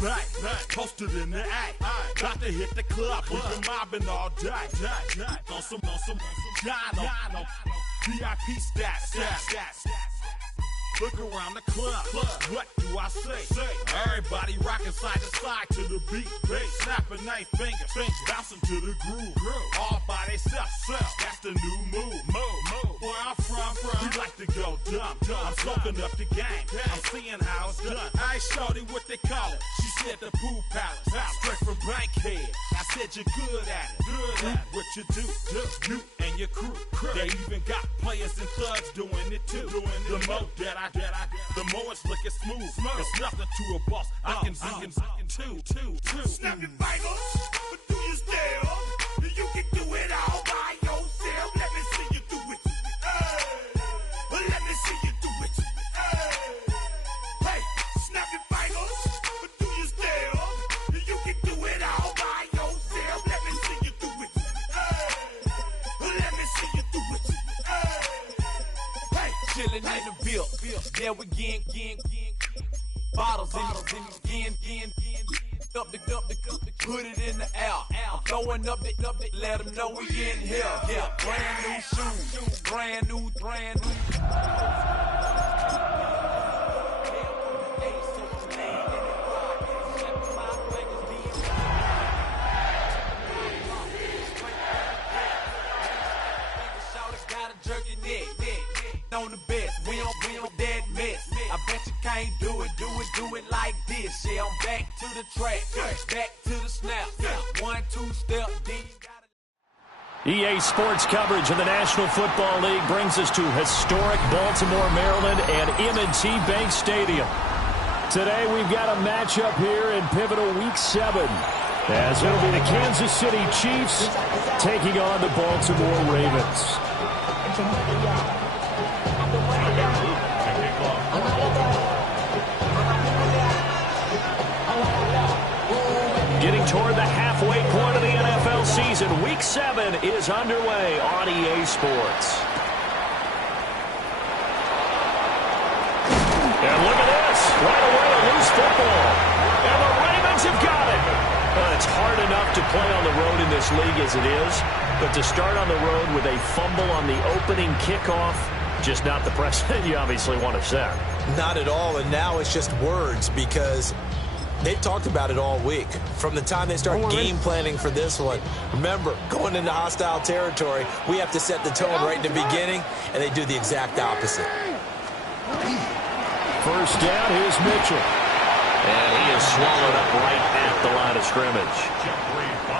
back, posted in the act. Got to hit the club, we've been mobbing all day. On some Dino, VIP stats. Look around the club. What do I say? Everybody rocking side to side to the beat. Snapping their fingers, bouncing to the groove. All by themselves. That's the new move. Where I'm from, we like to go dumb. I'm soaking up the game. I'm seeing how it's done. I ain't shorty what they call it. She said the pool palace. Straight from Bankhead. I said you're good at it. What you do, you and your crew. They even got players and thugs doing it too. The more that the more it's looking smooth. It's nothing to a boss. I can two. Snap your fingers, but do you still? You can do it all by yourself. Let me see you do it. Let me see you do it. Hey, snap your fingers, but do you still? You can do it all by yourself. Let me see you do it. Let me see you do it. Hey, chillin' in the bill. Yeah, we again. Bottles in again. Up the put it in the air. I'm throwing up the, let them know we in here. Yeah, brand new shoes, brand new. On the best, we don't dead mess. I bet you can't do it like this. Yeah, I'm back to the track, back to the snap. 1-2 step, then you gotta. EA Sports coverage of the National Football League brings us to historic Baltimore, Maryland and M&T Bank Stadium. Today we've got a matchup here in pivotal Week 7. As it'll be the Kansas City Chiefs taking on the Baltimore Ravens. Getting toward the halfway point of the NFL season, Week 7 is underway on EA Sports. And look at this. Right away, a loose football. And the Ravens have got it. Well, it's hard enough to play on the road in this league as it is, but to start on the road with a fumble on the opening kickoff, just not the precedent you obviously want to set. Not at all, and now it's just words because they've talked about it all week. From the time they start game planning for this one, remember, going into hostile territory, we have to set the tone right in the beginning, and they do the exact opposite. First down, here's Mitchell. And he is swallowed up right at the line of scrimmage.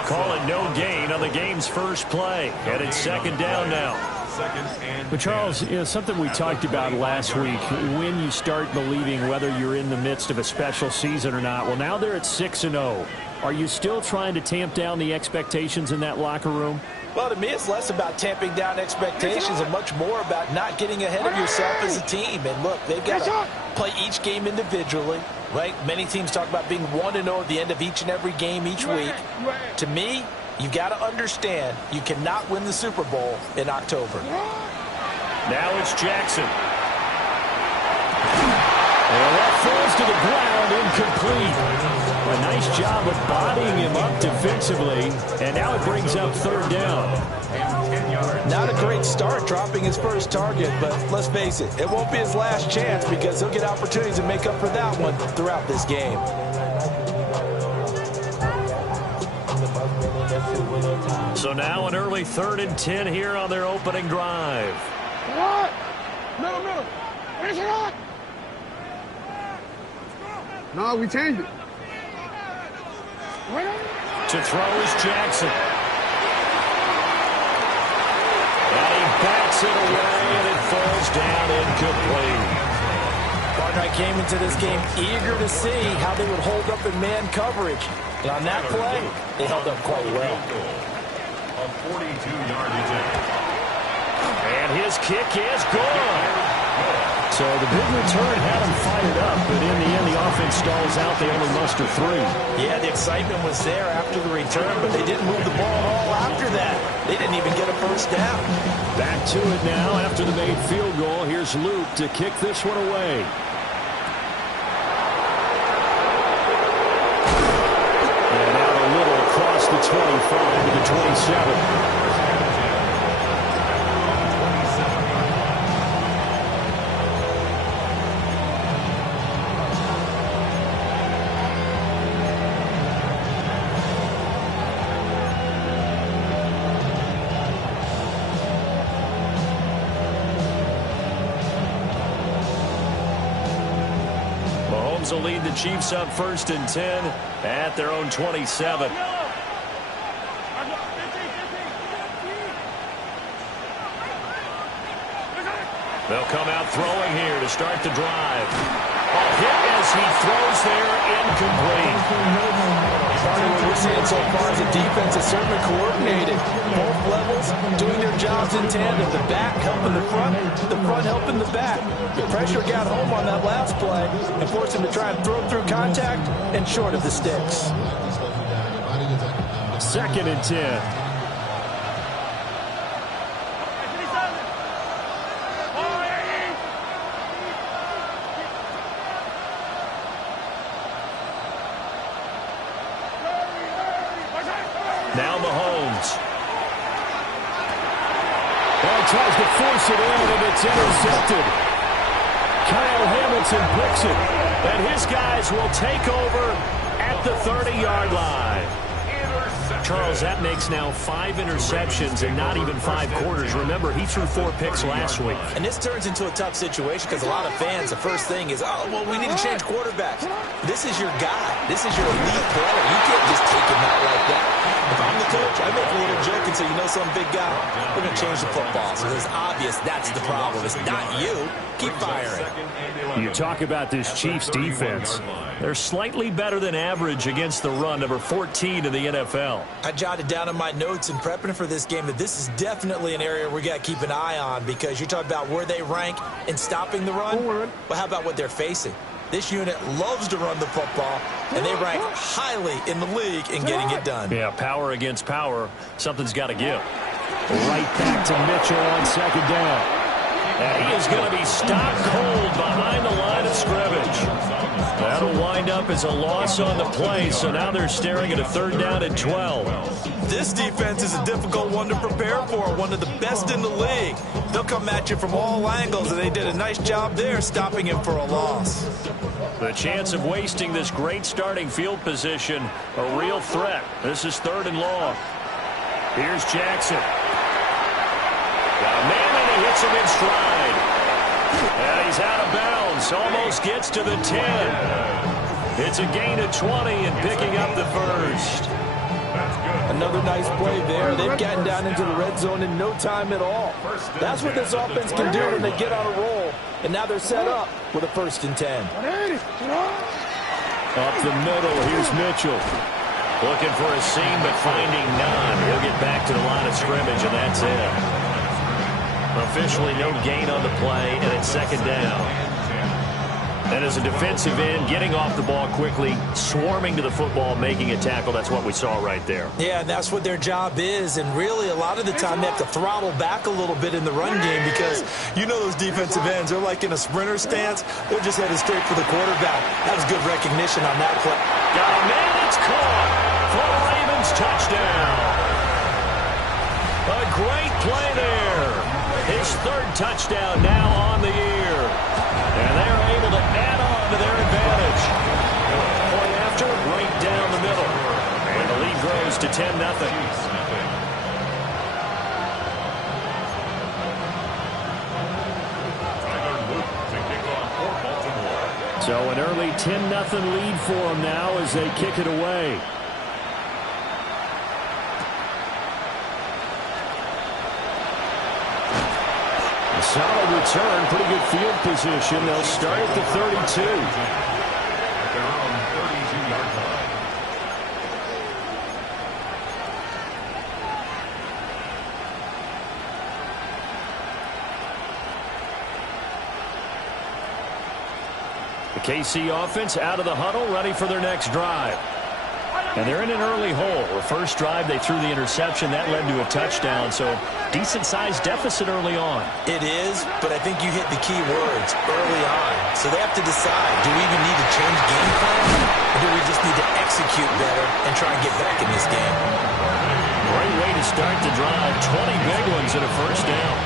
Call it no gain on the game's first play. And it's second down now. But, Charles, something we talked about last week, when you start believing whether you're in the midst of a special season or not. Well, now they're at 6-0. Are you still trying to tamp down the expectations in that locker room? Well, to me, it's less about tamping down expectations and much more about not getting ahead of yourself as a team. And, look, they've got to play each game individually, right? Many teams talk about being 1-0 at the end of each and every game each week. To me, you got to understand you cannot win the Super Bowl in October. Now it's Jackson. And that falls to the ground, incomplete. A nice job of bodying him up defensively, and now it brings up third down. Not a great start dropping his first target, but let's face it, it won't be his last chance because he'll get opportunities to make up for that one throughout this game. So now an early 3rd and 10 here on their opening drive. Middle. Finish it up. No, we changed it. To throw is Jackson. And he backs it away, and it falls down incomplete. Partner, I came into this game eager to see how they would hold up in man coverage. And on that play, they held up quite well. A 42-yard attempt. And his kick is good. So the big return had him fired up, but in the end, the offense stalls out. They only muster 3. Yeah, the excitement was there after the return, but they didn't move the ball at all after that. They didn't even get a first down. Back to it now after the made field goal. Here's Luke to kick this one away. the 25 to the 27. Will lead the Chiefs up 1st and 10 at their own 27. They'll come out throwing here to start the drive. Hit as he throws there, incomplete. What we're seeing so far is the defense is certainly coordinated. Both levels doing their jobs in tandem. The back helping the front helping the back. The pressure got home on that last play and forced him to try and throw through contact and short of the sticks. 2nd and 10. Now Mahomes. Ball tries to force it in, and it's intercepted. Kyle Hamilton picks it, and his guys will take over at the 30-yard line. Charles, that makes now 5 interceptions in not even 5 quarters. Remember, he threw 4 picks last week. And this turns into a tough situation because a lot of fans, the first thing is, oh, well, we need to change quarterbacks. This is your guy. This is your elite player. You can't just take him out like that. If I'm the coach, I make a little joke and say, you know, some big guy, we're going to change the football. So it's obvious that's the problem. It's not you. Keep firing. You talk about this Chiefs defense. They're slightly better than average against the run, number 14 in the NFL. I jotted down in my notes in prepping for this game that this is definitely an area we got to keep an eye on because you're talking about where they rank in stopping the run. Well, how about what they're facing? This unit loves to run the football, and they rank highly in the league in getting it done. Yeah, power against power. Something's got to give. Right back to Mitchell on 2nd down. And he is going to be stopped cold behind the line of scrimmage. That'll wind up as a loss on the play, so now they're staring at a 3rd down and 12. This defense is a difficult one to prepare for, one of the best in the league. They'll come at you from all angles, and they did a nice job there stopping him for a loss. The chance of wasting this great starting field position, a real threat. This is 3rd and long. Here's Jackson. Got a man, and he hits him in stride. And he's out of bounds. Almost gets to the 10. It's a gain of 20 and picking up the 1st. Another nice play there. They've gotten down into the red zone in no time at all. That's what this offense can do when they get on a roll. And now they're set up with a 1st and 10. Up the middle, here's Mitchell. Looking for a seam, but finding none. He'll get back to the line of scrimmage, and that's it. Officially no gain on the play, and it's 2nd down. And as a defensive end, getting off the ball quickly, swarming to the football, making a tackle, that's what we saw right there. Yeah, and that's what their job is. And really, a lot of the time, they have to throttle back a little bit in the run game because you know those defensive ends, they're like in a sprinter stance. They're just headed straight for the quarterback. That was good recognition on that play. Got a man, it's caught for the Ravens touchdown. A great play there. His 3rd touchdown now on the year. And they're able to add on to their advantage. Point after, right down the middle. And the lead grows to 10-0. So an early 10-0 lead for them now as they kick it away. Solid return, pretty good field position. They'll start at the 32. Their own 32-yard line. The KC offense out of the huddle, ready for their next drive. And they're in an early hole. The first drive, they threw the interception. That led to a touchdown, so decent-sized deficit early on. It is, but I think you hit the key words early on. So they have to decide, do we even need to change game plan, or do we just need to execute better and try and get back in this game? Great way to start the drive. 20 big ones and a first down.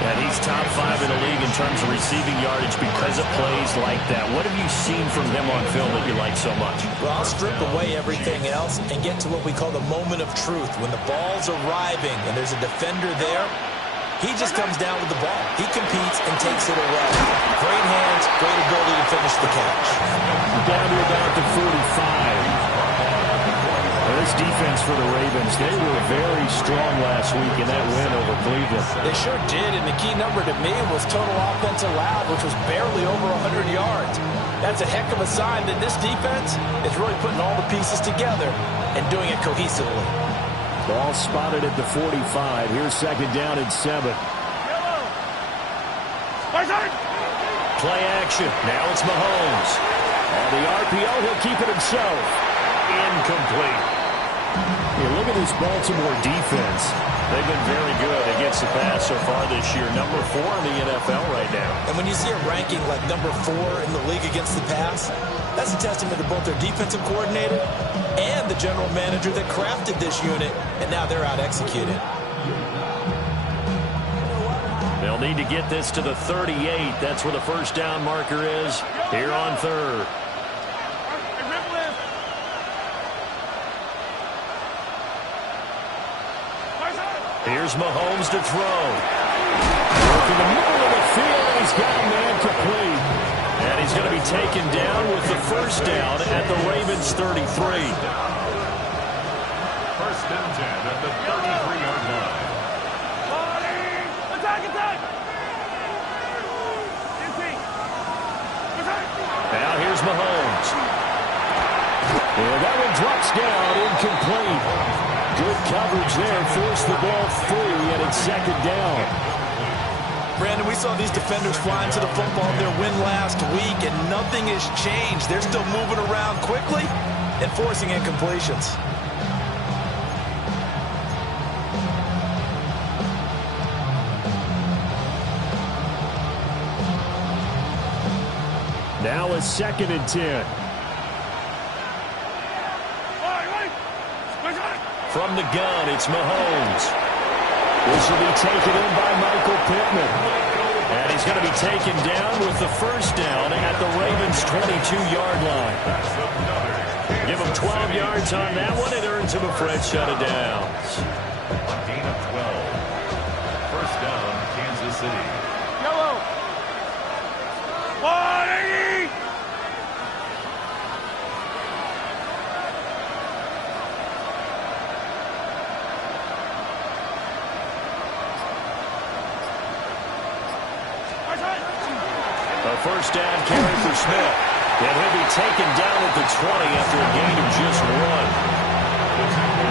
And he's top 5 in the league in terms of receiving yardage because of plays like that. What have you seen from him on film that you like so much? Well, I'll strip away everything else and get to what we call the moment of truth. When the ball's arriving and there's a defender there, he just comes down with the ball. He competes and takes it away. Great hands, great ability to finish the catch. Down to about the 45. This defense for the Ravens, they were very strong last week in that win over Cleveland. They sure did, and the key number to me was total offense allowed, which was barely over 100 yards. That's a heck of a sign that this defense is really putting all the pieces together and doing it cohesively. Ball spotted at the 45. Here's second down and 7. Play action. Now it's Mahomes. On the RPO, he'll keep it himself. Incomplete. Look at this Baltimore defense. They've been very good against the pass so far this year. Number 4 in the NFL right now. And when you see a ranking like number 4 in the league against the pass, that's a testament to both their defensive coordinator and the general manager that crafted this unit, and now they're out executing. They'll need to get this to the 38. That's where the first down marker is here on third. Here's Mahomes to throw. Working the middle of the field, and he's got a man complete. And he's going to be taken down with the first down at the Ravens' 33. First and 10 at the 33-yard line. Now here's Mahomes. And that one drops down, incomplete. Good coverage there, forced the ball free, and it's second down. Brandon, we saw these defenders flying to the football in their win last week, and nothing has changed. They're still moving around quickly and forcing incompletions. Now a second and 10. From the gun, it's Mahomes. This will be taken in by Michael Pittman. And he's going to be taken down with the first down at the Ravens' 22-yard line. Give him 12 yards on that one. It earns him a fresh set of downs. A gain of 12. First down, Kansas City. Yellow. A first down carry for Smith. And he'll be taken down at the 20 after a gain of just 1.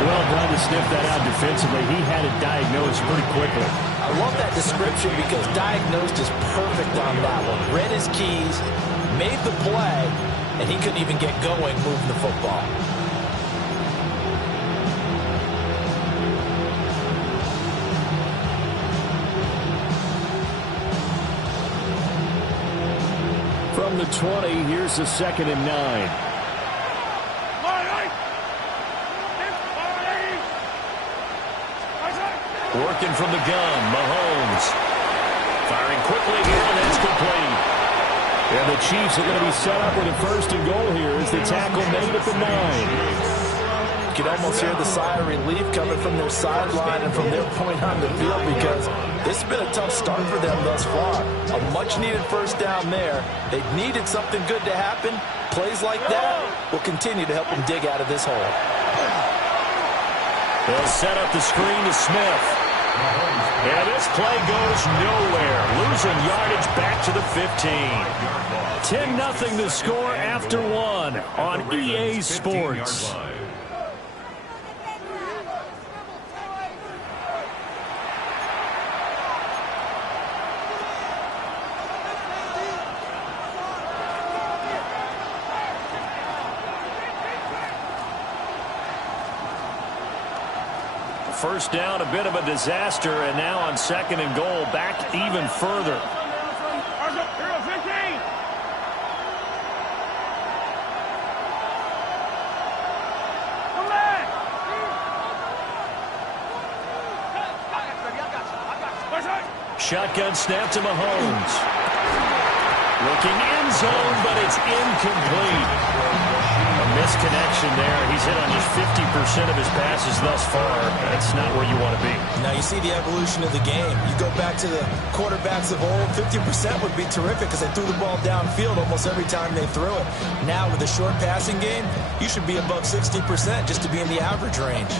Well done to sniff that out defensively. He had it diagnosed pretty quickly. I love that description because diagnosed is perfect on that one. Read his keys, made the play, and he couldn't even get going moving the football. From the 20, here's the second and 9. Working from the gun, Mahomes. Firing quickly here, and that's complete. And the Chiefs are going to be set up with a first and goal here as the tackle made at the 9. You can almost hear the sigh of relief coming from their sideline and from their point on the field because this has been a tough start for them thus far. A much-needed first down there. They've needed something good to happen. Plays like that will continue to help them dig out of this hole. They'll set up the screen to Smith. And this play goes nowhere. Losing yardage back to the 15. 10-0 the score after 1 on EA Sports. first down, a bit of a disaster, and now on 2nd and goal, back even further. Shotgun snap to Mahomes. Looking end zone, but it's incomplete. A misconnection there. He's hit on just 50% of his passes thus far. That's not where you want to be. Now you see the evolution of the game. You go back to the quarterbacks of old, 50% would be terrific because they threw the ball downfield almost every time they threw it. Now with a short passing game, you should be above 60% just to be in the average range.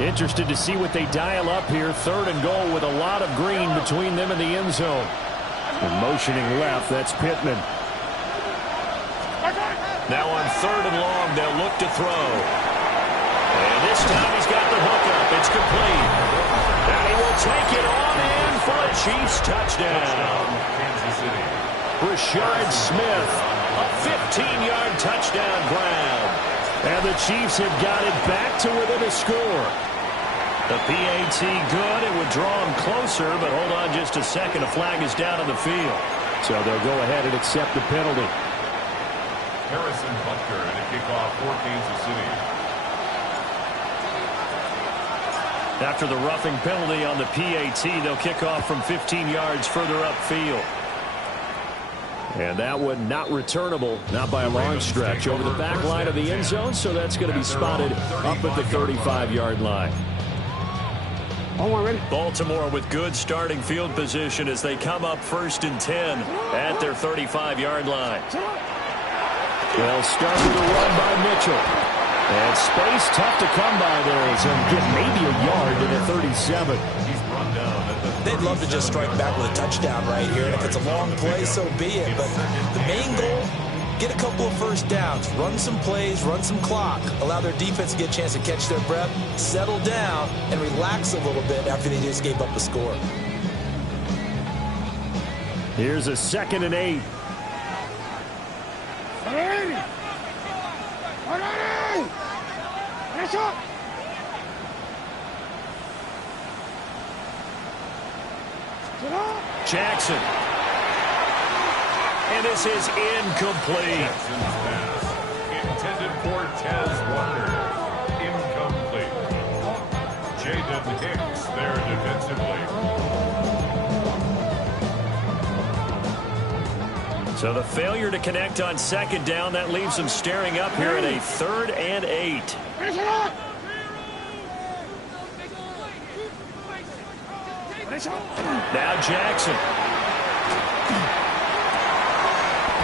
Interested to see what they dial up here. 3rd and goal with a lot of green between them and the end zone. And motioning left, that's Pittman. Now on 3rd and long, they'll look to throw. And this time he's got the hookup. It's complete. And he will take it on in for a Chiefs touchdown. Rashard Smith, a 15-yard touchdown grab. And the Chiefs have got it back to within a score. The PAT good. It would draw them closer, but hold on just a second. A flag is down on the field. So they'll go ahead and accept the penalty. Harrison Butker and a kickoff for Kansas City. After the roughing penalty on the PAT, they'll kick off from 15 yards further upfield. And that one not returnable, not by a long stretch, over the back line of the end zone, so that's going to be spotted up at the 35-yard line. Baltimore with good starting field position as they come up 1st and 10 at their 35-yard line. They'll start with a run by Mitchell. And space tough to come by there as he'll get maybe a yard to the 37. They'd love to just strike back with a touchdown right here, and if it's a long play, so be it. But the main goal, get a couple of first downs, run some plays, run some clock, allow their defense to get a chance to catch their breath, settle down, and relax a little bit after they just gave up the score. Here's a 2nd and 8. Jackson. And this is incomplete. Jackson's pass intended for Tez Walker. Incomplete. Jaden Hicks there defensively. So the failure to connect on 2nd down, that leaves them staring up here at a 3rd and 8. Now Jackson.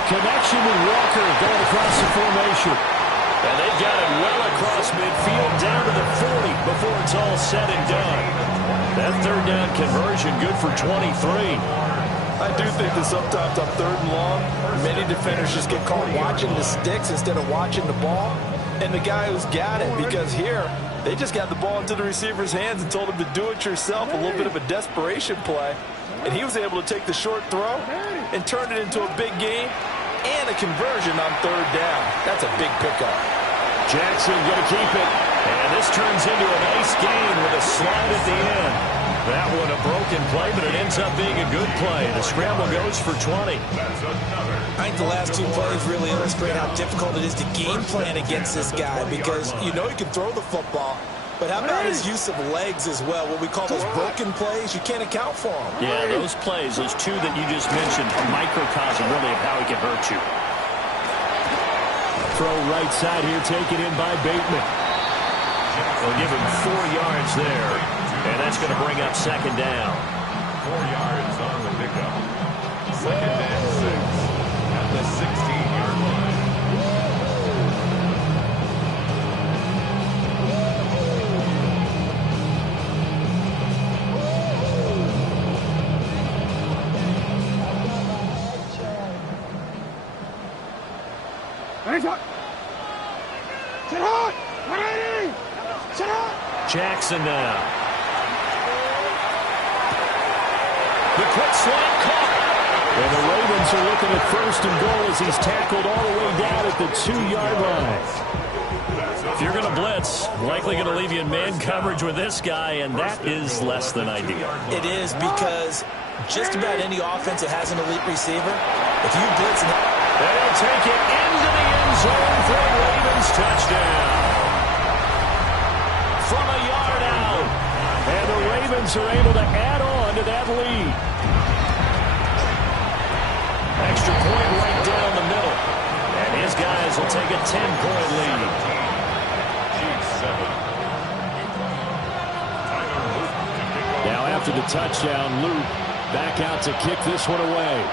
Connection with Walker going across the formation. And they've got it well across midfield down to the 40 before it's all said and done. That 3rd down conversion good for 23. I do think that sometimes on 3rd and long, many defenders just get caught watching the sticks instead of watching the ball. And the guy who's got it, because here, they just got the ball into the receiver's hands and told him to do it yourself, a little bit of a desperation play. And he was able to take the short throw and turn it into a big game and a conversion on 3rd down. That's a big pickup. Jackson going to keep it. And this turns into a nice gain with a slide at the end. That one a broken play, but it ends up being a good play. The scramble goes for 20. I think the last 2 plays really illustrate how difficult it is to game plan against this guy because you know he can throw the football, but how about his use of legs as well? What we call those broken plays, you can't account for them. Yeah, those plays, those 2 that you just mentioned, a microcosm really of how he can hurt you. Throw right side here, taken in by Bateman. They'll give him 4 yards there, and that's going to bring up 2nd down. 4 yards on the pickup. 2nd and 6 at the 16-yard line. Jackson now. The quick slant caught. And the Ravens are looking at 1st and goal as he's tackled all the way down at the 2-yard line. If you're going to blitz, likely going to leave you in man coverage with this guy, and that is less than ideal. It is, because just about any offense that has an elite receiver, if you blitz... They'll take it into the end zone for a Ravens touchdown. From a yard out. And the Ravens are able to add on to that lead. Extra point right down the middle. And his guys will take a 10-point lead. Now after the touchdown, Luke back out to kick this one away.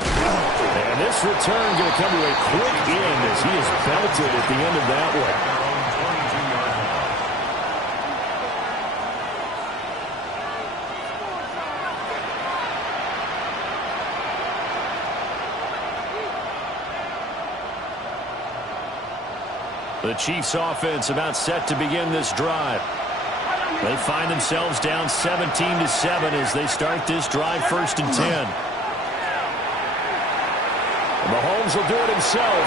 And this return going to come to a quick end as he is belted at the end of that one. The Chiefs offense about set to begin this drive. They find themselves down 17-7 as they start this drive 1st and 10. Mahomes will do it himself.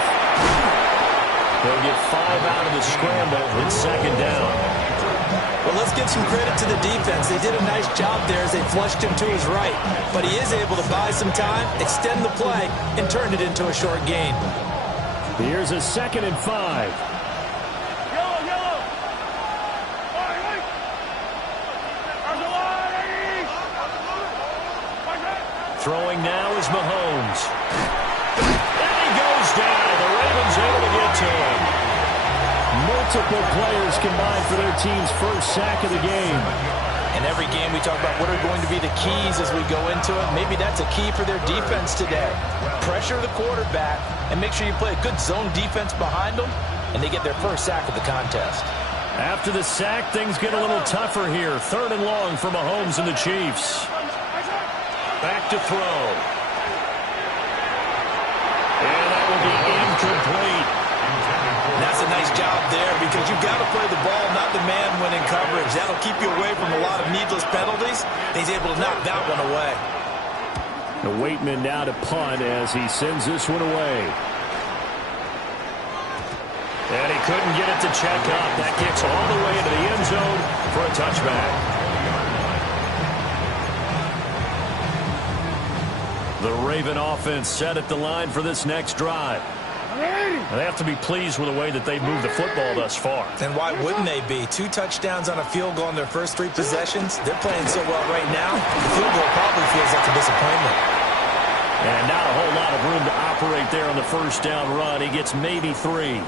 They'll get 5 out of the scramble in 2nd down. Well, let's give some credit to the defense. They did a nice job there as they flushed him to his right. But he is able to buy some time, extend the play, and turn it into a short gain. Here's a 2nd and 5. Throwing now is Mahomes. And he goes down. The Ravens able to get to him. Multiple players combined for their team's 1st sack of the game. In every game we talk about what are going to be the keys as we go into it. Maybe that's a key for their defense today. Pressure the quarterback and make sure you play a good zone defense behind them, and they get their 1st sack of the contest. After the sack, things get a little tougher here. 3rd and long for Mahomes and the Chiefs. Back to throw. And that will be incomplete. And that's a nice job there because you've got to play the ball, not the man when in coverage. That'll keep you away from a lot of needless penalties. He's able to knock that one away. The Waitman now to punt as he sends this one away. And he couldn't get it to check up. That kicks all the way into the end zone for a touchback. The Raven offense set at the line for this next drive. They have to be pleased with the way that they've moved the football thus far. And why wouldn't they be? 2 touchdowns on a field goal in their first 3 possessions. They're playing so well right now, the field goal probably feels like a disappointment. And not a whole lot of room to operate there on the 1st down run. He gets maybe 3.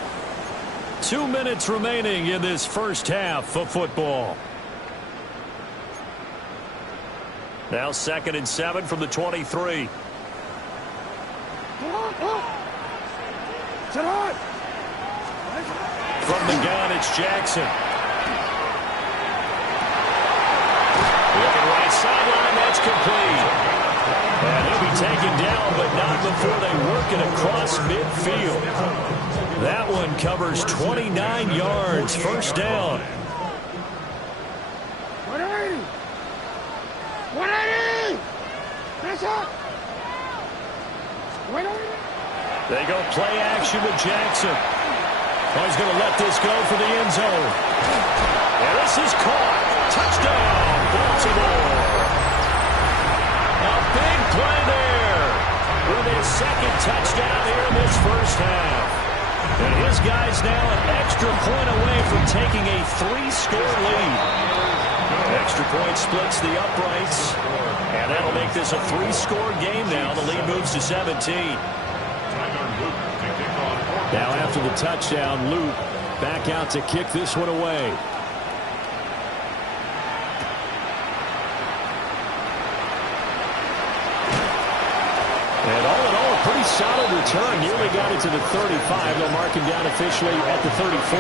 2 minutes remaining in this 1st half of football. Now 2nd and 7 from the 23. From the gun, it's Jackson. Looking right sideline, that's complete. And he'll be taken down, but not before they work it across midfield. That one covers 29 yards, 1st down. 180! 180! That's up! 180! They go play action with Jackson. Oh, he's going to let this go for the end zone. And this is caught. Touchdown, Baltimore. A big play there with his 2nd touchdown here in this 1st half. And his guy's now an extra point away from taking a 3-score lead. Extra point splits the uprights. And that'll make this a 3-score game now. The lead moves to 17. Now after the touchdown, Luke back out to kick this one away. And all in all, a pretty solid return. Nearly got it to the 35. They'll mark him down officially at the 34.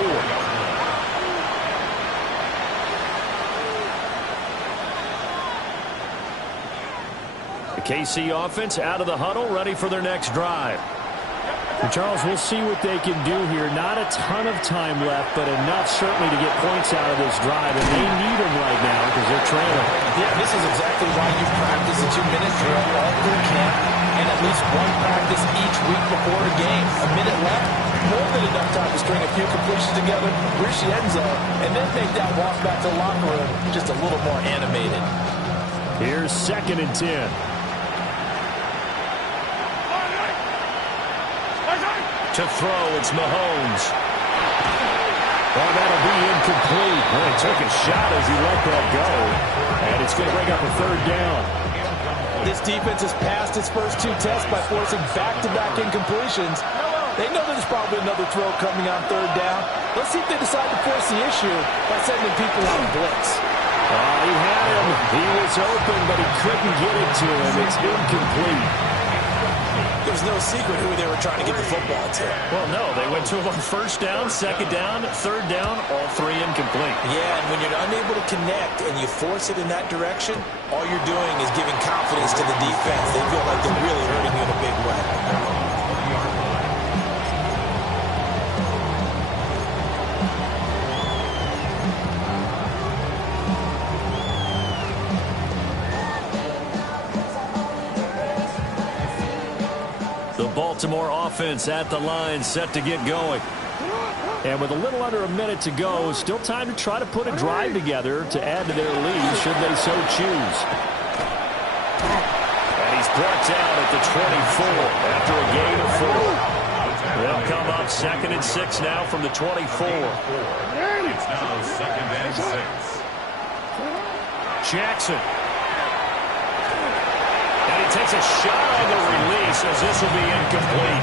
The KC offense out of the huddle, ready for their next drive. And Charles, we'll see what they can do here. Not a ton of time left, but enough certainly to get points out of this drive. And they need them right now because they're trailing. Yeah, this is exactly why you practice a 2-minute drill all through camp and at least one practice each week before the game. A minute left, more than enough time to string a few completions together, reach the end zone, and then make that walk back to the locker room just a little more animated. Here's 2nd and 10. To throw, it's Mahomes. Oh, that'll be incomplete. Well, he took a shot as he let that go. And it's going to bring up a 3rd down. This defense has passed its first 2 tests by forcing back-to-back incompletions. They know there's probably another throw coming on 3rd down. Let's see if they decide to force the issue by sending people on blitz. He had him. He was open, but he couldn't get it to him. It's incomplete. There was no secret who they were trying to get the football to. Well, no. They went to him on 1st down, 2nd down, 3rd down, all 3 incomplete. Yeah, and when you're unable to connect and you force it in that direction, all you're doing is giving confidence to the defense. They feel like they're really hurting you in a big way. Baltimore offense at the line, set to get going. And with a little under a minute to go, still time to try to put a drive together to add to their lead, should they so choose. And he's brought down at the 24 after a gain of 4. They'll come up 2nd and 6 now from the 24. It's now 2nd and 6. Jackson. And he takes a shot on the release as this will be incomplete.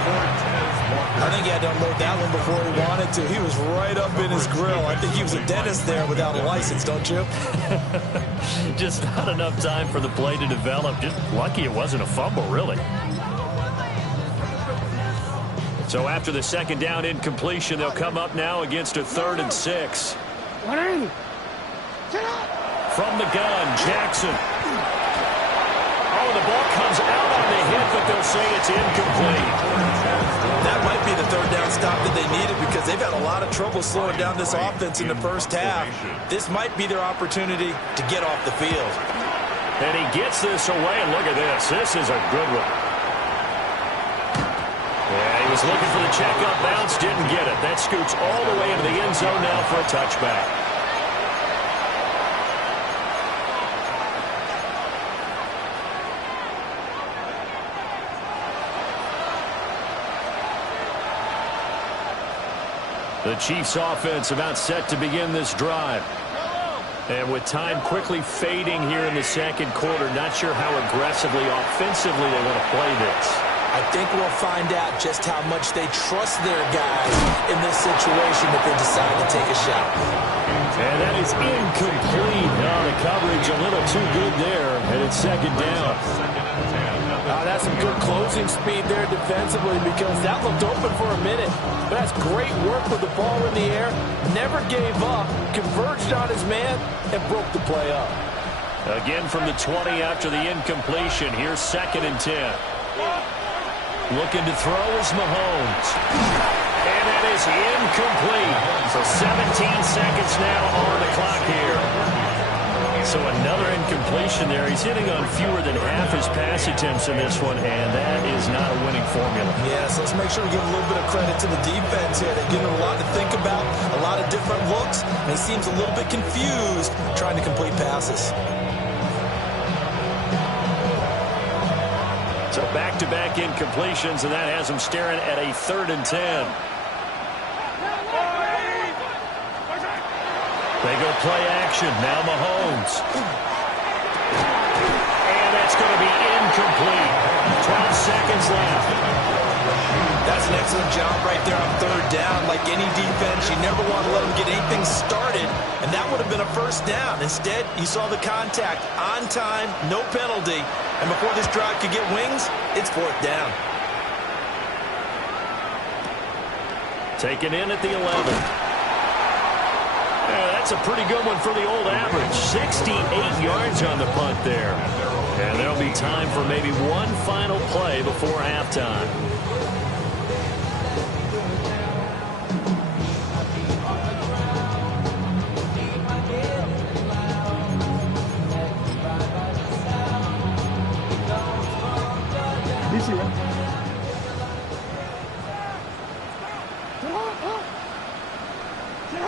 I think he had to unload that one before he wanted to. He was right up in his grill. I think he was a dentist there without a license, don't you? Just not enough time for the play to develop. Just lucky it wasn't a fumble, really. So after the 2nd down incompletion, they'll come up now against a 3rd and 6. From the gun, Jackson. Oh, the ball comes out on the hit, but they'll say it's incomplete. That might be the 3rd down stop that they needed because they've had a lot of trouble slowing down this offense in the first half. This might be their opportunity to get off the field. And he gets this away, and look at this. This is a good one. Yeah, he was looking for the check-up bounce, didn't get it. That scoots all the way into the end zone now for a touchback. The Chiefs offense about set to begin this drive. And with time quickly fading here in the 2nd quarter, not sure how aggressively, offensively they want to play this. I think we'll find out just how much they trust their guys in this situation if they decide to take a shot. And that is incomplete. Now the coverage a little too good there, and it's 2nd down. That's some good closing speed there defensively because that looked open for a minute. But that's great work with the ball in the air. Never gave up, converged on his man, and broke the play up. Again from the 20 after the incompletion. Here's 2nd and 10. Looking to throw is Mahomes. And that is incomplete. So 17 seconds now on the clock here. So another incompletion there. He's hitting on fewer than half his pass attempts in this one, and that is not a winning formula. Yes, let's make sure we give a little bit of credit to the defense here. They're giving him a lot to think about, a lot of different looks, and he seems a little bit confused trying to complete passes. So back-to-back incompletions, and that has him staring at a 3rd and 10. They go play action. Now Mahomes. And that's going to be incomplete. 12 seconds left. That's an excellent job right there on 3rd down. Like any defense, you never want to let them get anything started, and that would have been a 1st down. Instead, you saw the contact on time, no penalty, and before this drive could get wings, it's 4th down. Taken in at the 11. Yeah, that's a pretty good one for the old average. 68 yards on the punt there. And there'll be time for maybe one final play before halftime.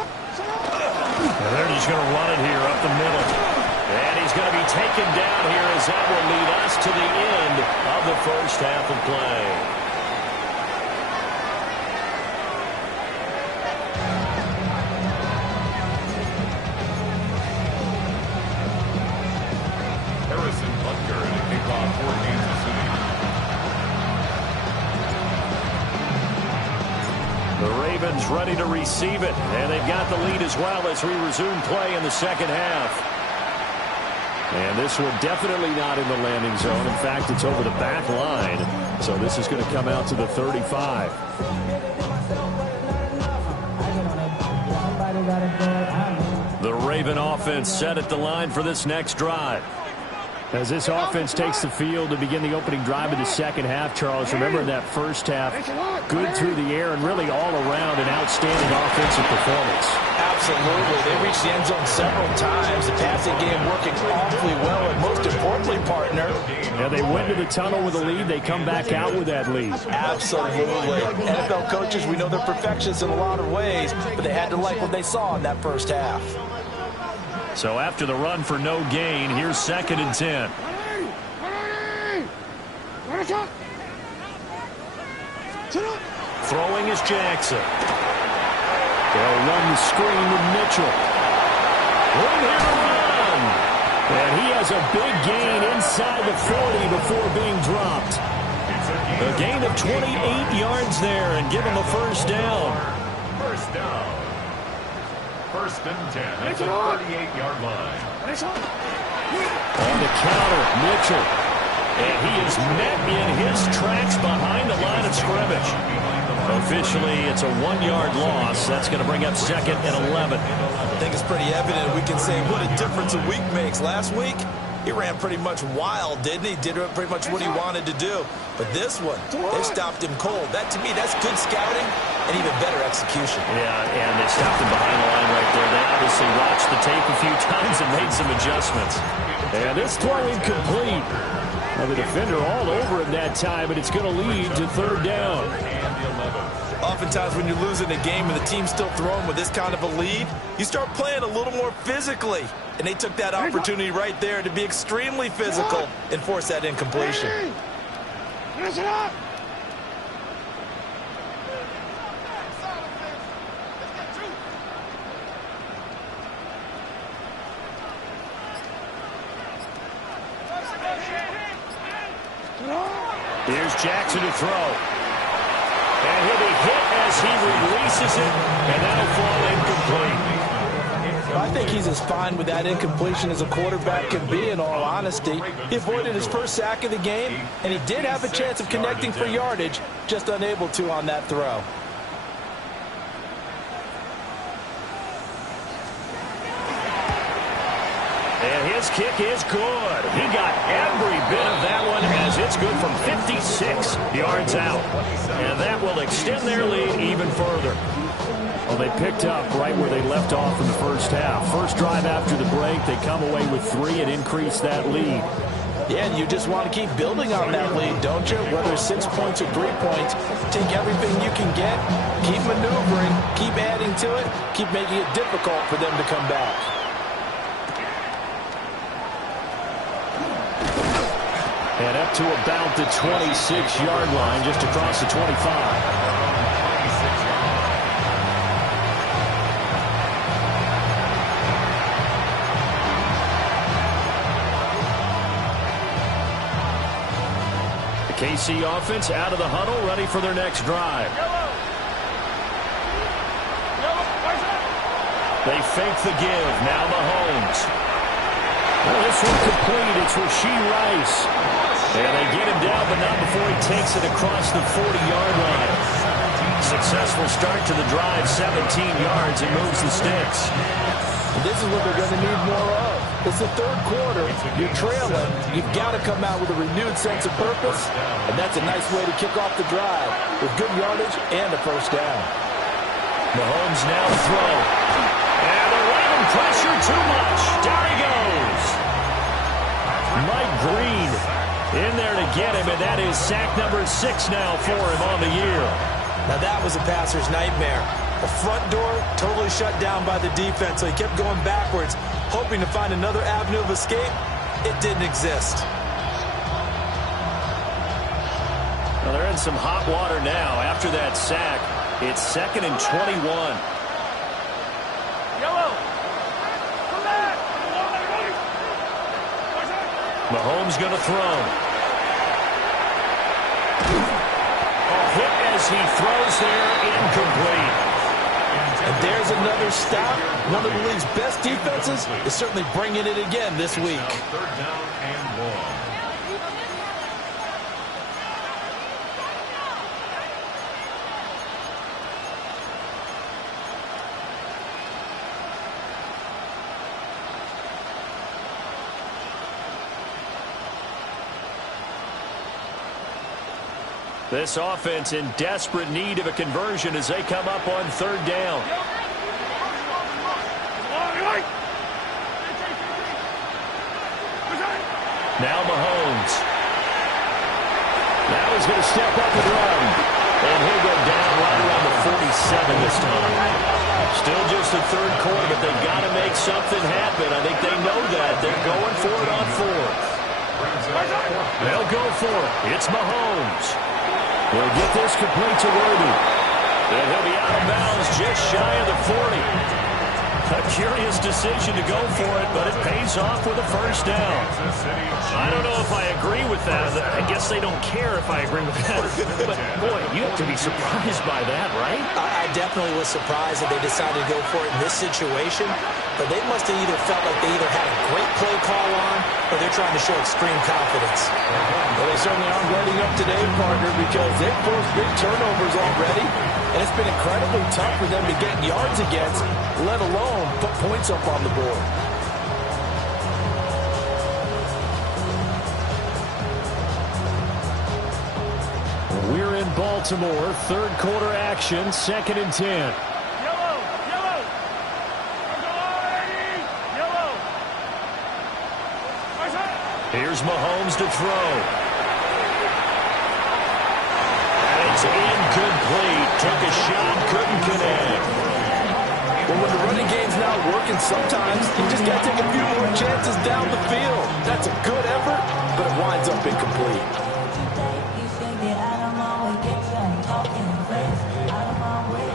And they're just going to run it here up the middle. And he's going to be taken down here as that will lead us to the end of the first half of play. Ready to receive it, and they've got the lead as well as we resume play in the second half. And this one definitely not in the landing zone. In fact, it's over the back line, so this is going to come out to the 35. The Raven offense set at the line for this next drive. As this offense takes the field to begin the opening drive of the second half, Charles, remember in that first half, good through the air and really all around an outstanding offensive performance. Absolutely. They reached the end zone several times. The passing game working awfully well, and most importantly, partner. Yeah, they went to the tunnel with a lead. They come back out with that lead. Absolutely. NFL coaches, we know they're perfectionists in a lot of ways, but they had to like what they saw in that first half. So after the run for no gain, here's 2nd and 10. Throwing is Jackson. They'll run the screen with Mitchell. Room here to run. And he has a big gain inside the 40 before being dropped. A gain of 28 yards there and give him a first down. First down. 1st and 10 at the 38-yard line. On the counter, Mitchell. And he is met in his tracks behind the line of scrimmage. Officially, it's a 1-yard loss. That's going to bring up 2nd and 11. I think it's pretty evident. We can say what a difference a week makes. Last week, he ran pretty much wild, didn't he? Did pretty much what he wanted to do. But this one, they stopped him cold. That, to me, that's good scouting and even better execution. Yeah, and they stopped him behind the line right there. They obviously watched the tape a few times and made some adjustments. And this throw incomplete. Well, the defender all over him that time, but it's going to lead to 3rd down. Oftentimes when you're losing a game and the team's still throwing with this kind of a lead, you start playing a little more physically. And they took that opportunity right there to be extremely physical and force that incompletion. Here's Jackson to throw. And he'll be hit as he releases it, and that'll fall incomplete. I think he's as fine with that incompletion as a quarterback can be, in all honesty. He avoided his first sack of the game, and he did have a chance of connecting for yardage, just unable to on that throw. And his kick is good. He got every bit of that one as it's good from 56 yards out. And that will extend their lead even further. Well, they picked up right where they left off in the first half. First drive after the break, they come away with 3 and increase that lead. Yeah, and you just want to keep building on that lead, don't you? Whether it's 6 points or 3 points, take everything you can get, keep maneuvering, keep adding to it, keep making it difficult for them to come back. And up to about the 26-yard line, just across the 25. KC offense out of the huddle, ready for their next drive. They fake the give. Now Mahomes. Well, this one complete. It's Rashee Rice. And they get him down, but not before he takes it across the 40-yard line. Successful start to the drive, 17 yards, and moves the sticks. This is what they're going to need more of. It's the third quarter. You're trailing. You've got to come out with a renewed sense of purpose, and that's a nice way to kick off the drive with good yardage and a first down. Mahomes now to throw. And they're running pressure too much. Down he goes. Mike Green in there to get him, and that is sack number 6 now for him on the year. Now that was a passer's nightmare. The front door totally shut down by the defense, so he kept going backwards, hoping to find another avenue of escape. It didn't exist. Well, they're in some hot water now. After that sack, it's 2nd and 21. Mahomes going to throw. Hit as he throws there, incomplete. And there's another stop. One of the league's best defenses is certainly bringing it again this week. 3rd down and long. This offense in desperate need of a conversion as they come up on 3rd down. Now Mahomes. Now he's going to step up and run. And he'll go down right around the 47 this time. Still just the 3rd quarter, but they've got to make something happen. I think they know that. They're going for it on 4th. They'll go for it. It's Mahomes. He'll get this complete to Worthy. And he'll be out of bounds just shy of the 40. A curious decision to go for it, but it pays off with a 1st down. I don't know if I agree with that. I guess they don't care if I agree with that. But, boy, you have to be surprised by that, right? I definitely was surprised that they decided to go for it in this situation. But they must have either felt like they either had a great play call on or they're trying to show extreme confidence. Well, they certainly aren't letting up today, partner, because they've forced big turnovers already. And it's been incredibly tough for them to get yards against, let alone put points up on the board. We're in Baltimore, 3rd quarter action, 2nd and 10. Here's Mahomes to throw. And it's incomplete. Took a shot, couldn't connect. Well, when the running game's not working, sometimes you just got to take a few more chances down the field. That's a good effort, but it winds up incomplete.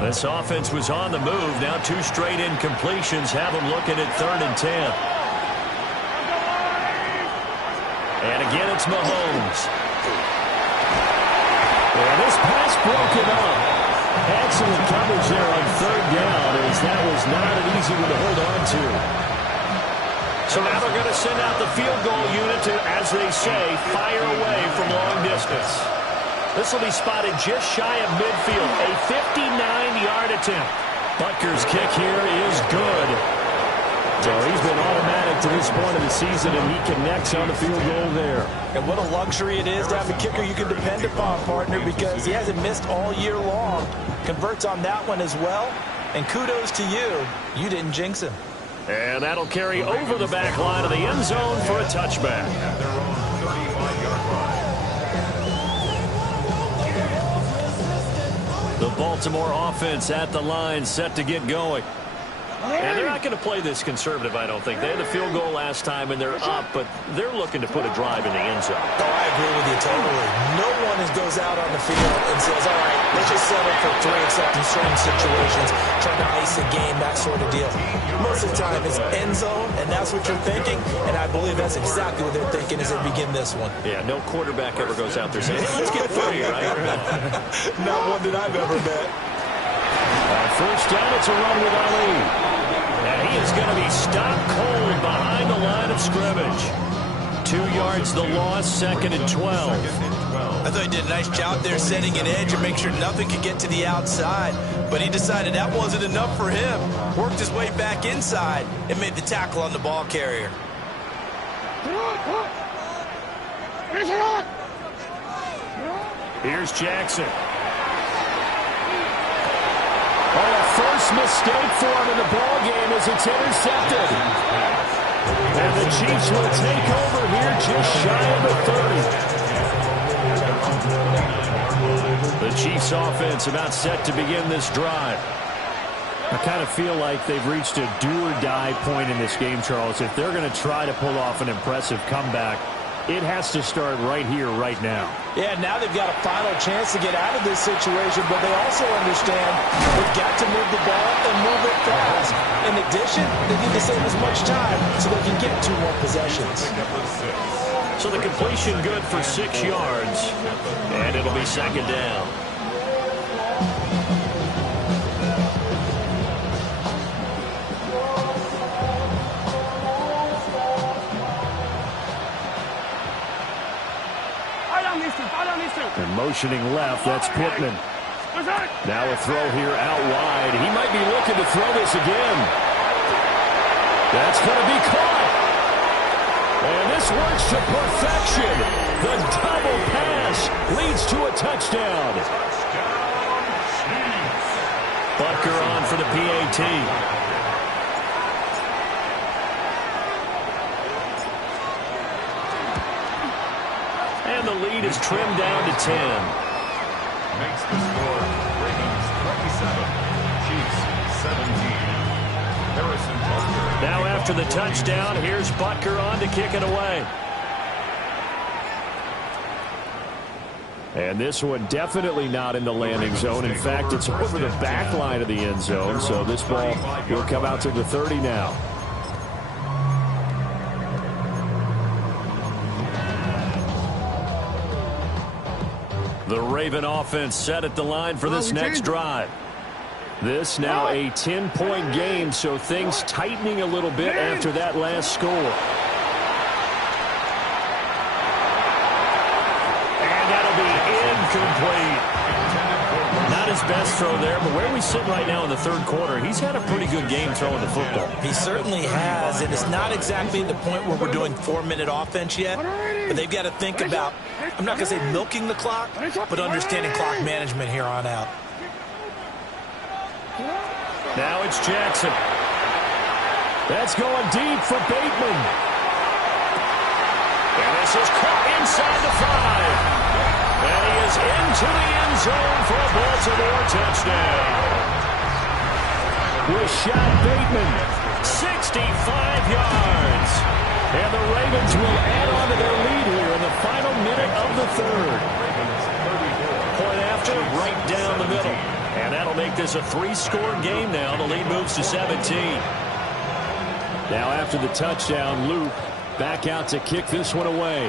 This offense was on the move. Now 2 straight incompletions have them looking at 3rd and 10. And again, it's Mahomes. And this pass broken up. Excellent coverage there on 3rd down, as that was not an easy one to hold on to. So now they're going to send out the field goal unit to, as they say, fire away from long distance. This will be spotted just shy of midfield. A 59-yard attempt. Butker's kick here is good. So he's been automatic to this point of the season, and he connects on the field goal there. And what a luxury it is to have a kicker you can depend upon, partner, because he hasn't missed all year long. Converts on that one as well. And kudos to you. You didn't jinx him. And that'll carry over the back line of the end zone for a touchback. At their own 35-yard line. The Baltimore offense at the line, set to get going. And they're not going to play this conservative, I don't think. They had the field goal last time, and they're up, but they're looking to put a drive in the end zone. Oh, I agree with you totally. No one goes out on the field and says, all right, let's just settle for 3 except in certain situations, trying to ice the game, that sort of deal. Most of the time, it's end zone, and that's what you're thinking, and I believe that's exactly what they're thinking as they begin this one. Yeah, no quarterback ever goes out there saying, hey, let's get 3, right? Not one that I've ever met. First down, it's a run with Ali. And he is going to be stopped cold behind the line of scrimmage. 2 yards the loss, 2nd and 12. I thought he did a nice job there setting an edge and make sure nothing could get to the outside. But he decided that wasn't enough for him. Worked his way back inside and made the tackle on the ball carrier. Here's Jackson. Oh, first mistake for him in the ball game as it's intercepted. And the Chiefs will take over here just shy of the 30. The Chiefs offense about set to begin this drive. I kind of feel like they've reached a do-or-die point in this game, Charles. If they're going to try to pull off an impressive comeback, it has to start right here, right now. Yeah, now they've got a final chance to get out of this situation, but they also understand they've got to move the ball and move it fast. In addition, they need to save as much time so they can get 2 more possessions. So the completion good for 6 yards, and it'll be second down. And motioning left, that's Pittman. Now a throw here out wide. He might be looking to throw this again. That's going to be caught. And this works to perfection. The double pass leads to a touchdown. Butker on for the PAT. And the lead is trimmed down to 10. Makes the score Ravens 27, Chiefs 17. Harrison Butker. Now after the touchdown, here's Butker on to kick it away. And this one definitely not in the landing zone. In fact, it's over the back line of the end zone. So this ball will come out to the 30 now. The Raven offense set at the line for this next drive. This now a 10-point game, so things tightening a little bit after that last score. And that'll be incomplete. Not his best throw there, but where we sit right now in the third quarter, he's had a pretty good game throwing the football. He certainly has, and it's not exactly the point where we're doing 4-minute offense yet, but they've got to think about, I'm not going to say milking the clock, but understanding clock management here on out. Now it's Jackson. That's going deep for Bateman. And this is caught inside the 5. And he is into the end zone for a Baltimore touchdown. Rashad Bateman, 65 yards. And the Ravens will add on to their lead here in the final minute of the third. Point after, right down the middle. And that'll make this a 3-score game now. The lead moves to 17. Now after the touchdown, Luke back out to kick this one away.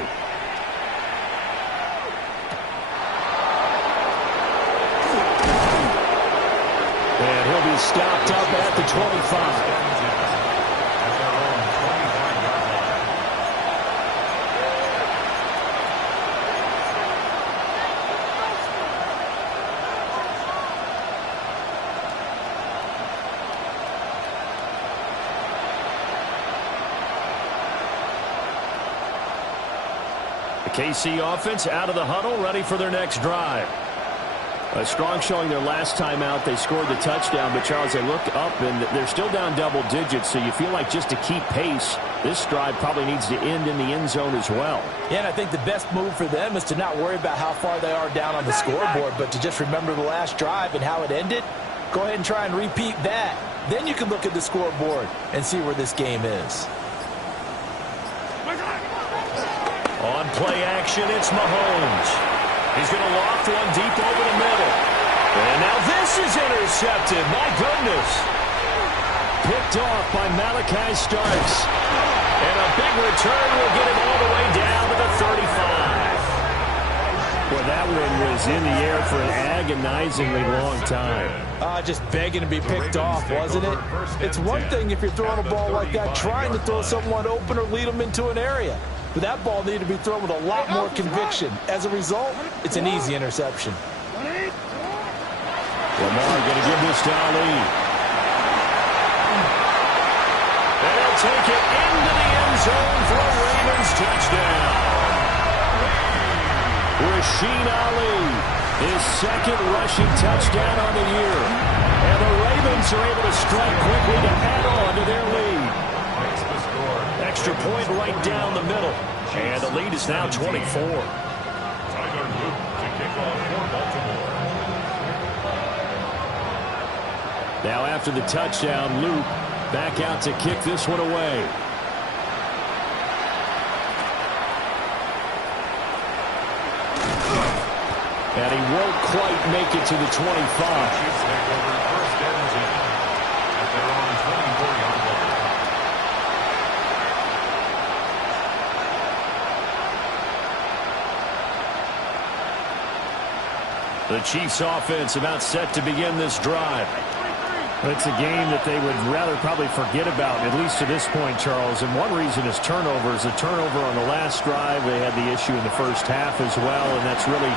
And he'll be stopped up at the 25. KC offense out of the huddle, ready for their next drive. A strong showing their last time out. They scored the touchdown, but Charles, they look up and they're still down double digits, so you feel like just to keep pace, this drive probably needs to end in the end zone as well. Yeah, and I think the best move for them is to not worry about how far they are down on the scoreboard, but to just remember the last drive and how it ended. Go ahead and try and repeat that. Then you can look at the scoreboard and see where this game is. On play action, it's Mahomes. He's going to loft one deep over the middle. And now this is intercepted. My goodness. Picked off by Malachi Starks. And a big return will get him all the way down to the 35. Well, that one was in the air for an agonizingly long time. Just begging to be picked off, wasn't it? It's one thing if you're throwing a ball like that, trying to throw someone open or lead them into an area. But that ball needed to be thrown with a lot more conviction. As a result, it's an easy interception. Lamar going to give this to Ali. And he'll take it into the end zone for a Ravens touchdown. Rasheen Ali, his second rushing touchdown on the year. And the Ravens are able to strike quickly to add on to their lead. Extra point right down the middle. And the lead is now 24. Tyler Luke to kick off for Baltimore. Now after the touchdown, Luke back out to kick this one away. And he won't quite make it to the 25. Chiefs take over first and 10 at their own 24-yard line. The Chiefs offense about set to begin this drive. It's a game that they would rather probably forget about, at least to this point, Charles. And one reason is turnovers. The turnover on the last drive, they had the issue in the first half as well, and that's really,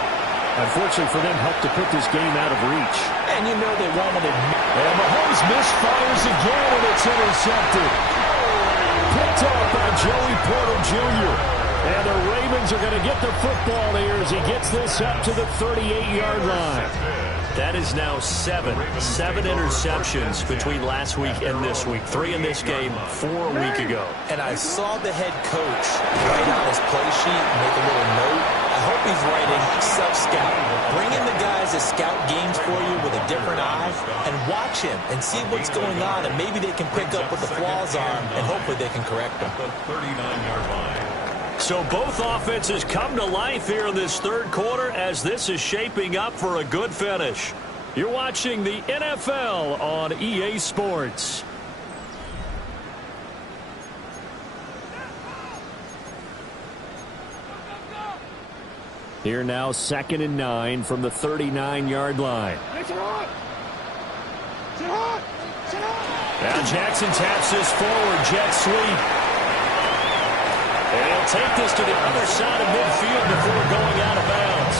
unfortunately for them, helped to put this game out of reach. And you know they wanted it. And Mahomes misfires again, and it's intercepted. Picked off by Joey Porter Jr. And the Ravens are going to get the football here as he gets this up to the 38-yard line. That is now seven interceptions between last week and this week. 3 in this game, 4 a week ago. And I saw the head coach write on his play sheet and make a little note. I hope he's writing self-scout. Bring in the guys that scout games for you with a different eye and watch him and see what's going on, and maybe they can pick up what the flaws are, and hopefully they can correct them. The 39-yard line. So both offenses come to life here in this third quarter as this is shaping up for a good finish. You're watching the NFL on EA Sports. Here now, 2nd and 9 from the 39-yard line. Now Jackson taps this forward, jet sweep. And he'll take this to the other side of midfield before going out of bounds.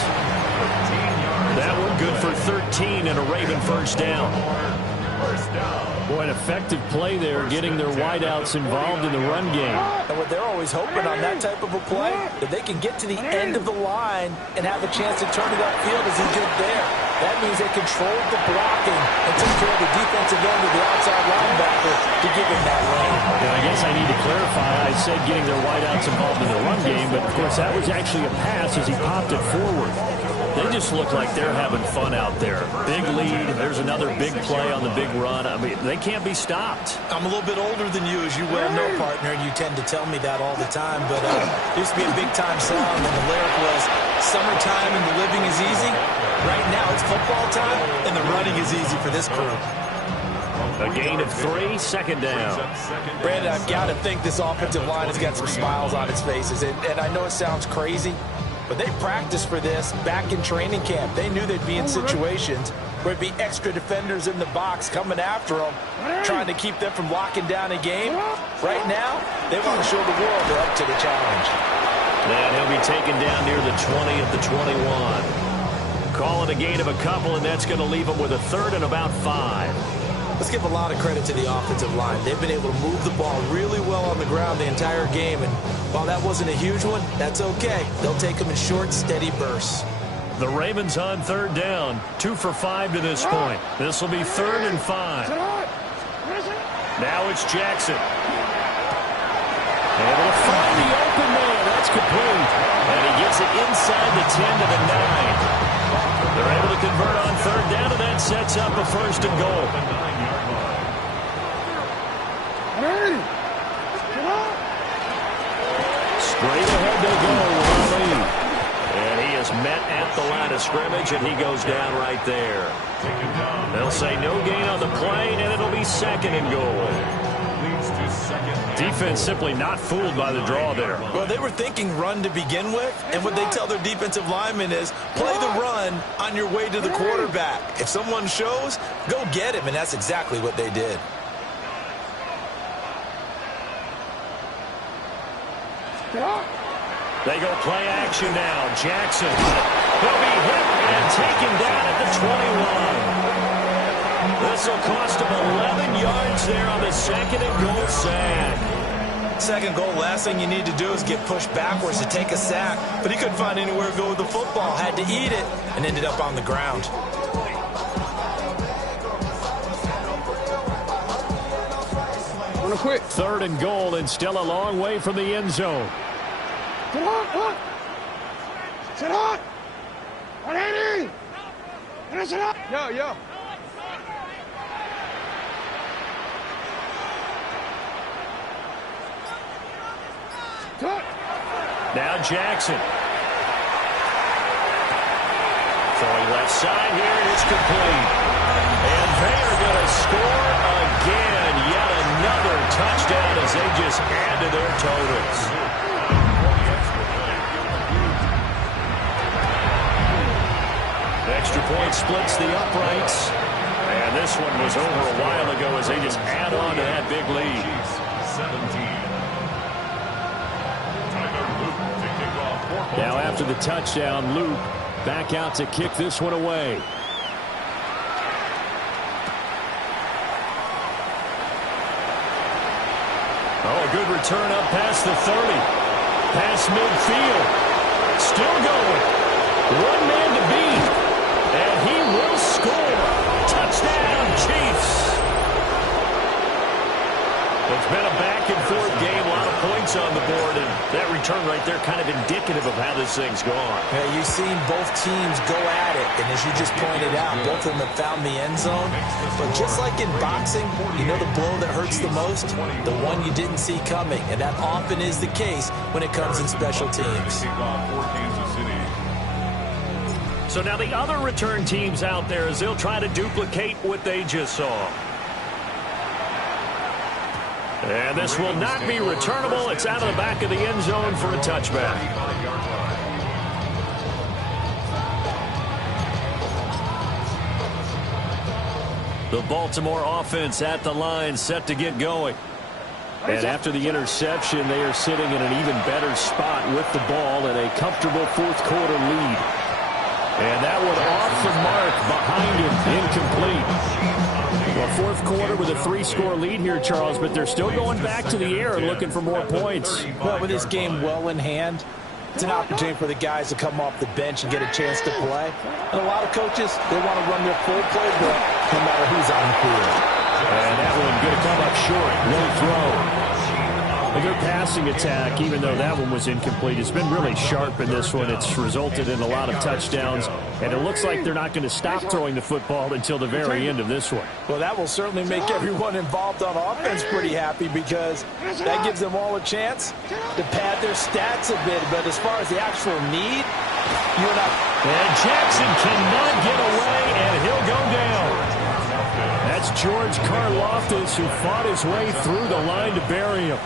That one good for 13 and a Raven first down. Boy, an effective play there, getting their wideouts involved in the run game. And what they're always hoping on that type of a play, that they can get to the end of the line and have a chance to turn it upfield as he did there. That means they controlled the blocking and took care of the defensive end of the outside linebacker to give him that lane. And I guess I need to clarify, I said getting their wideouts involved in the run game, but of course that was actually a pass as he popped it forward. They just look like they're having fun out there. Big lead. There's another big play on the big run. I mean, they can't be stopped. I'm a little bit older than you, as you well know, partner, and you tend to tell me that all the time. But it used to be a big-time song, and the lyric was, "Summertime and the living is easy." Right now, it's football time, and the running is easy for this crew. A gain of 3, 2nd down. Brandon, I've got to think this offensive line has got some smiles on its faces. And I know it sounds crazy, but they practiced for this back in training camp. They knew they'd be in situations where there'd be extra defenders in the box coming after them, trying to keep them from locking down a game. Right now, they want to show the world they're up to the challenge. And he'll be taken down near the 20 at the 21. Call it a gain of a couple, and that's going to leave them with a 3rd and about 5. Let's give a lot of credit to the offensive line. They've been able to move the ball really well on the ground the entire game, and while that wasn't a huge one, that's okay. They'll take them in short, steady bursts. The Ravens on 3rd down, 2 for 5 to this point. This will be 3rd and 5. Now it's Jackson. Able to find the open man. That's complete. And he gets it inside the 10 to the 9. They're able to convert on 3rd down, and that sets up a 1st and goal. Straight ahead they go with Ali. And he is met at the line of scrimmage, and he goes down right there. They'll say no gain on the play, and it'll be 2nd and goal. Defense simply not fooled by the draw there. Well, they were thinking run to begin with, and what they tell their defensive linemen is play the run on your way to the quarterback. If someone shows, go get him, and that's exactly what they did. They go play action now. Jackson. He'll be hit and taken down at the 21. This will cost him 11 yards there on the 2nd and goal sack. 2nd goal, last thing you need to do is get pushed backwards to take a sack. But he couldn't find anywhere to go with the football. Had to eat it and ended up on the ground. Quick. 3rd and goal, and still a long way from the end zone. Sit on. Sit on. 180. Sit on. Yo. Now Jackson. Throwing left side here, and it's complete. And they are going to score again. Yet another touchdown as they just add to their totals. Extra point splits the uprights. And this one was over a while ago as they just add on to that big lead. 17. Now after the touchdown, Luke back out to kick this one away. Oh, a good return up past the 30. Past midfield. Still going. One man to beat. And he will score. Touchdown, Chiefs. It's been a back-and-forth game, a lot of points on the board, and that return right there kind of indicative of how this thing's gone. Yeah, you've seen both teams go at it, and as you just pointed out, both of them have found the end zone. But just like in boxing, you know the blow that hurts the most? The one you didn't see coming, and that often is the case when it comes in special teams. So now the other return teams out there as they'll try to duplicate what they just saw. And this will not be returnable. It's out of the back of the end zone for a touchback. The Baltimore offense at the line, set to get going. And after the interception, they are sitting in an even better spot with the ball and a comfortable fourth-quarter lead. And that one off the mark behind him, incomplete. Well, fourth quarter with a 3-score lead here, Charles, but they're still going back to the air and looking for more points. Well, with this game well in hand, it's an opportunity for the guys to come off the bench and get a chance to play. And a lot of coaches, they want to run their full playbook no matter who's on the field. And that one going to come up short. Low throw. A good passing attack, even though that one was incomplete. It's been really sharp in this one. It's resulted in a lot of touchdowns, and it looks like they're not going to stop throwing the football until the very end of this one. Well, that will certainly make everyone involved on offense pretty happy because that gives them all a chance to pad their stats a bit. But as far as the actual need, you're not. And Jackson cannot get away, and he'll go down. That's George Karlaftis, who fought his way through the line to bury him.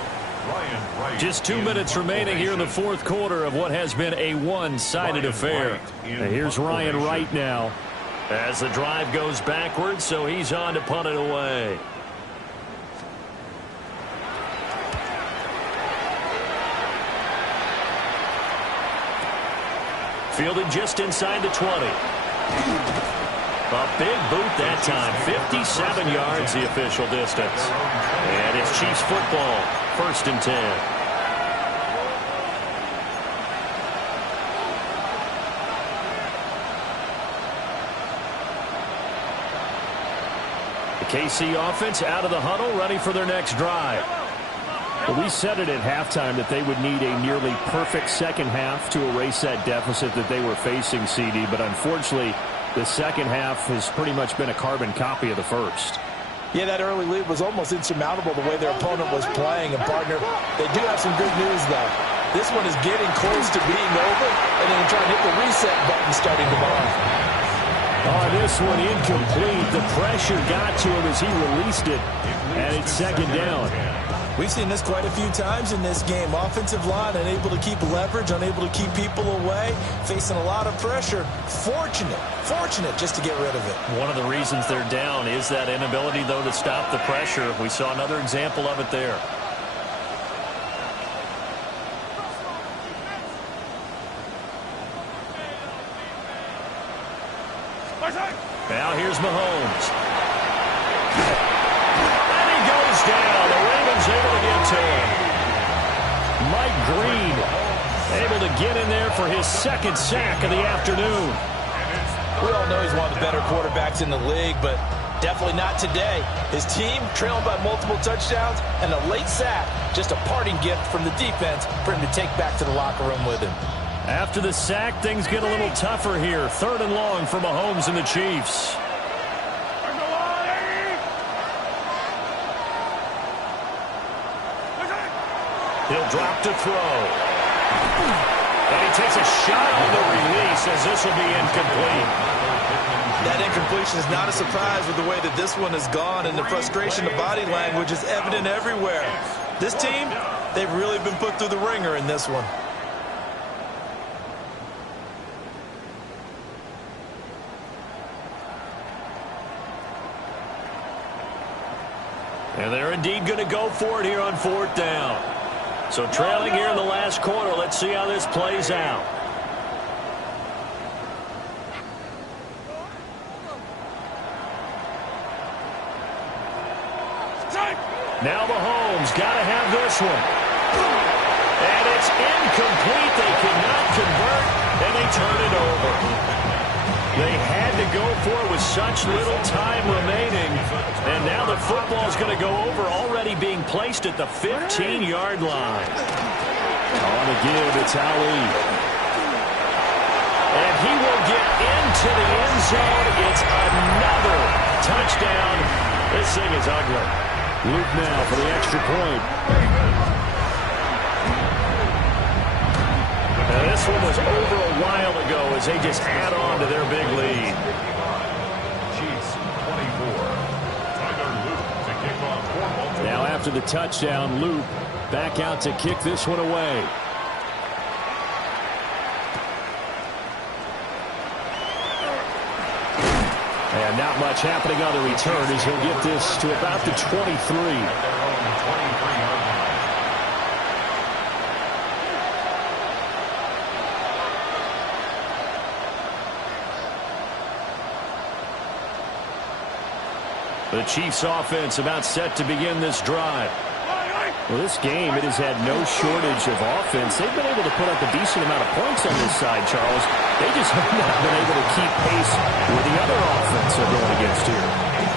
Just 2 minutes remaining here in the fourth quarter of what has been a one-sided affair. And here's Ryan Wright now as the drive goes backwards, so he's on to punt it away. Fielded just inside the 20. A big boot that time. 57 yards the official distance. And it's Chiefs football. 1st and 10. The KC offense out of the huddle, ready for their next drive. Well, we said it at halftime that they would need a nearly perfect second half to erase that deficit that they were facing, CD, but unfortunately, the second half has pretty much been a carbon copy of the first. Yeah, that early lead was almost insurmountable the way their opponent was playing. And, partner, they do have some good news, though. This one is getting close to being over, and they can try and hit the reset button starting tomorrow. Oh, this one incomplete. The pressure got to him as he released it, and it's 2nd down. We've seen this quite a few times in this game. Offensive line unable to keep leverage, unable to keep people away, facing a lot of pressure. Fortunate just to get rid of it. One of the reasons they're down is that inability, though, to stop the pressure. We saw another example of it there. Now here's Mahomes. And he goes down. The Ravens able to get to him. Mike Green able to get in there for his 2nd sack of the afternoon. We all know he's one of the better quarterbacks in the league, but definitely not today. His team trailing by multiple touchdowns, and a late sack, just a parting gift from the defense for him to take back to the locker room with him. After the sack, things get a little tougher here. 3rd and long for Mahomes and the Chiefs. He'll drop to throw. And he takes a shot on the release as this will be incomplete. That incompletion is not a surprise with the way that this one has gone, and the frustration, the body language is evident everywhere. This team, they've really been put through the ringer in this one. And they're indeed going to go for it here on 4th down. So trailing here in the last quarter, let's see how this plays out. Now Mahomes got to have this one. And it's incomplete. They cannot convert, and they turn it over. They had to go for it with such little time remaining. And now the football's going to go over, already being placed at the 15-yard line. On the give, it's Ali. And he will get into the end zone. It's another touchdown. This thing is ugly. Luke now for the extra point. Now this one was over a while ago as they just add on to their big lead. Chiefs 24. Tyler Luke to kick off for Baltimore. Now after the touchdown, Luke back out to kick this one away. And not much happening on the return as he'll get this to about the 23. The Chiefs offense about set to begin this drive. Well, this game, it has had no shortage of offense. They've been able to put up a decent amount of points on this side, Charles. They just have not been able to keep pace with the other offense they're going against here.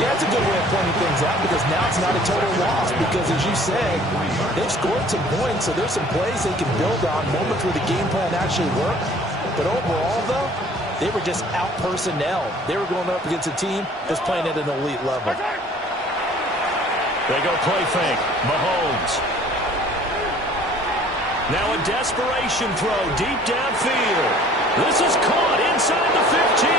Yeah, that's a good way of pointing things out because now it's not a total loss because, as you said, they've scored some points, so there's some plays they can build on, moments where the game plan actually worked. But overall, though, they were just out personnel. They were going up against a team that's playing at an elite level. They go play fake. Mahomes. Now a desperation throw deep downfield. This is caught inside the 15.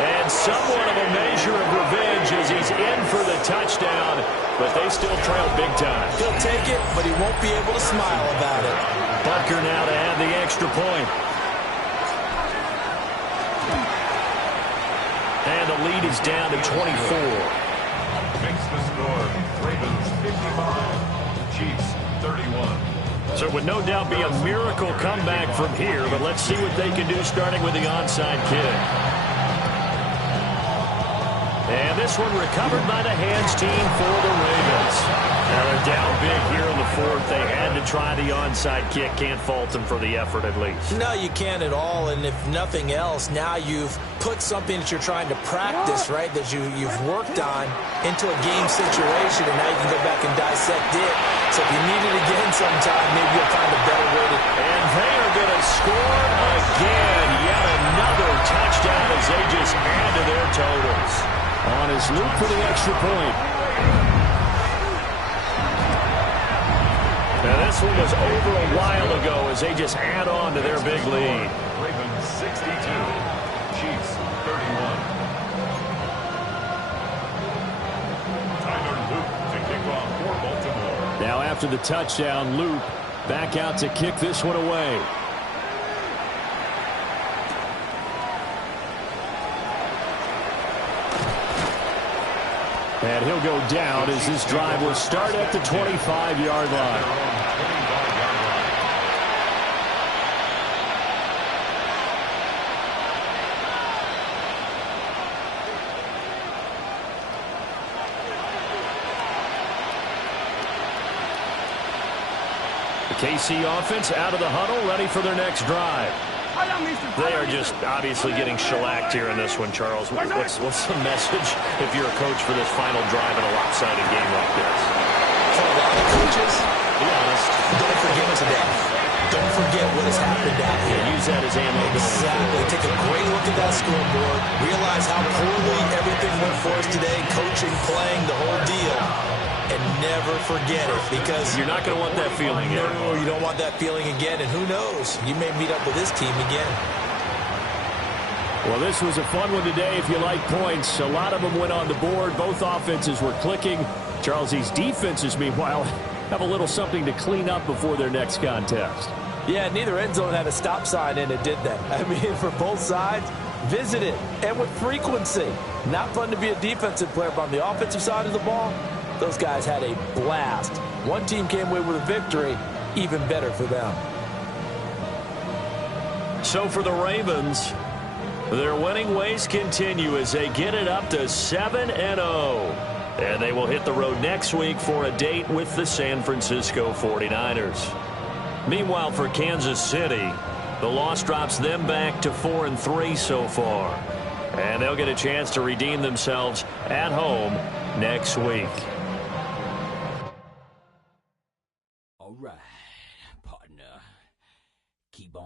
And somewhat of a measure of revenge as he's in for the touchdown, but they still trail big time. He'll take it, but he won't be able to smile about it. Butker now to add the extra point. And the lead is down to 24. Makes the score. Ravens 55. Chiefs 31. So it would no doubt be a miracle comeback from here, but let's see what they can do starting with the onside kick. And this one recovered by the hands team for the Ravens. Now they're down big here in the 4th. They had to try the onside kick. Can't fault them for the effort at least. No, you can't at all. And if nothing else, now you've put something that you're trying to practice, right, that you've worked on into a game situation, and now you can go back and dissect it. So if you need it again sometime, maybe you'll find a better way to. And they are going to score again. Yet another touchdown as they just add to their totals. On his Luke for the extra point. Now this one was over a while ago as they just add on to their big lead. Ravens 62. Chiefs 31. Tyler Luke to kick off for Baltimore. Now after the touchdown, Luke back out to kick this one away. And he'll go down as this drive will start at the 25-yard line. The KC offense out of the huddle, ready for their next drive. They are just obviously getting shellacked here in this one, Charles. What's the message if you're a coach for this final drive in a lopsided game like this? For a lot of coaches, Be honest. don't forget today. Don't forget what has happened out here. Use that as ammo. Exactly. Take a great look at that scoreboard. Realize how poorly everything went for us today. Coaching, playing, the whole deal. And never forget it because you're not going to want that feeling again. No, you don't want that feeling again, and who knows? You may meet up with this team again. Well, this was a fun one today if you like points. A lot of them went on the board. Both offenses were clicking. Charles, these defenses, meanwhile, have a little something to clean up before their next contest. Yeah, neither end zone had a stop sign in it, did they? I mean, for both sides, visited and with frequency. Not fun to be a defensive player, but on the offensive side of the ball, those guys had a blast. One team came away with a victory, even better for them. So for the Ravens, their winning ways continue as they get it up to 7-0. And they will hit the road next week for a date with the San Francisco 49ers. Meanwhile, for Kansas City, the loss drops them back to 4-3 so far. And they'll get a chance to redeem themselves at home next week.